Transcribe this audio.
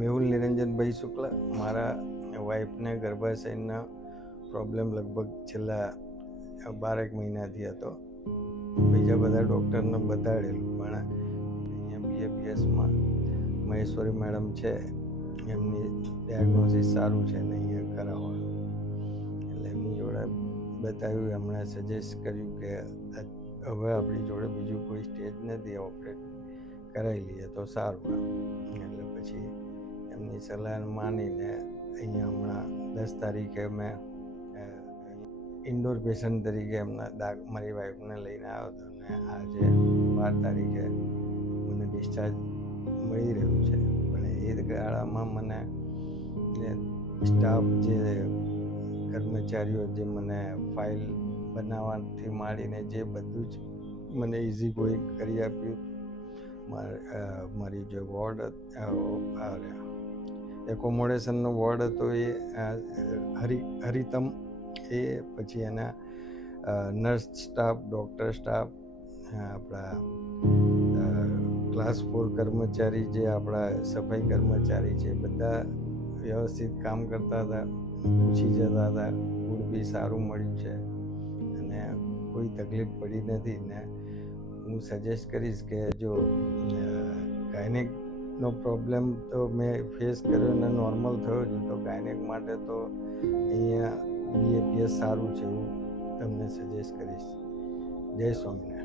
મેહુલ નિરંજનભાઈ શુક્લ. મારા વાઈફને ગર્ભાશયના પ્રોબ્લેમ લગભગ છેલ્લા 12 મહિનાથી હતો. બીજા બધા ડૉક્ટરને બતાડેલું, પણ અહીંયા BAPSમાં મહેશ્વરી મેડમ છે, એમની ડાયગ્નોસિસ સારું છે ને અહીંયા કરાવવાનું. એટલે એમની જોડે બતાવ્યું, એમણે સજેસ્ટ કર્યું કે હવે આપણી જોડે બીજું કોઈ સ્ટેજ નથી, ઓપરેટ કરાવી લઈએ તો સારું. એટલે પછી એમની સલાહ માનીને અહીંયા હમણાં 10 તારીખે મેં ઇન્ડોર પેશન્ટ તરીકે મારી વાઈફને લઈને આવ્યો હતો, અને આજે 12 તારીખે મને ડિસ્ચાર્જ મળી રહ્યું છે. પણ એ ગાળામાં મને સ્ટાફ, જે કર્મચારીઓ, જે મને ફાઇલ બનાવવાથી માંડીને જે બધું જ મને ઇઝી ગોઈંગ કરી આપ્યું. મારી જે વોર્ડ એકોમોડેશનનો વોર્ડ હતો એ હરિતમ, એ પછી એના નર્સ સ્ટાફ, ડૉક્ટર સ્ટાફ, આપણા ક્લાસ 4 કર્મચારી, જે આપણા સફાઈ કર્મચારી છે, બધા વ્યવસ્થિત કામ કરતા હતા, પૂછી જતા હતા. ફૂડ બી સારું મળ્યું છે અને કોઈ તકલીફ પડી નથી. ને હું સજેસ્ટ કરીશ કે જો ગાયનેકનો પ્રોબ્લેમ તો મેં ફેસ કર્યો ને નોર્મલ થયો છે, તો ગાયનેક માટે તો અહીંયા BAPS સારું છે, એવું તમને સજેસ્ટ કરીશ. જય સ્વામિનારાયણ.